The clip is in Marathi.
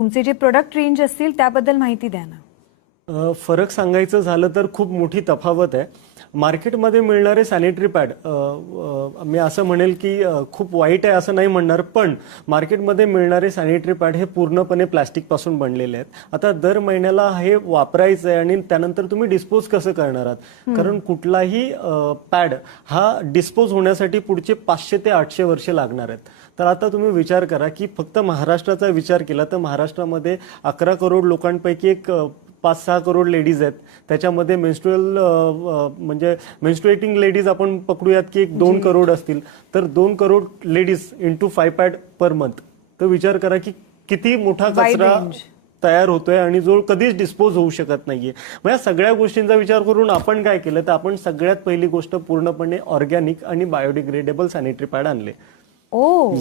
तुमचे जे प्रोडक्ट रेंज असतील त्याबद्दल माहिती द्या ना. फरक सांगायचं झालं तर खूप मोठी तफावत आहे. मार्केटमध्ये मिळणारे सॅनिटरी पॅड मी असं म्हणेल की खूप वाईट आहे असं नाही म्हणणार, पण मार्केटमध्ये मिळणारे सॅनिटरी पॅड हे पूर्णपणे प्लास्टिकपासून बनलेले आहेत. आता दर महिन्याला हे वापरायचं आहे आणि त्यानंतर तुम्ही डिस्पोज कसं करणार आहात? कारण कुठलाही पॅड हा डिस्पोज होण्यासाठी पुढचे 500 ते 800 वर्षे लागणार आहेत. तर आता तुम्ही विचार करा की फक्त महाराष्ट्राचा विचार केला तर महाराष्ट्रामध्ये 11 करोड लोकांपैकी एक 5-6 करोड लेडीज आहेत. त्याच्यामध्ये म्हणजे मेन्स्ट्रुएटिंग लेडीज आपण पकडूयात की एक 2 करोड असतील, तर 2 crore ladies into 5 pad per month. तर विचार करा की किती मोठा कचरा तयार होतोय आणि जो कधीच डिस्पोज होऊ शकत नाहीये. मग या सगळ्या गोष्टींचा विचार करून आपण काय केलं तर आपण सगळ्यात पहिली गोष्ट पूर्णपणे ऑर्गॅनिक आणि बायोडिग्रेडेबल सॅनिटरी पॅड आणले. ओ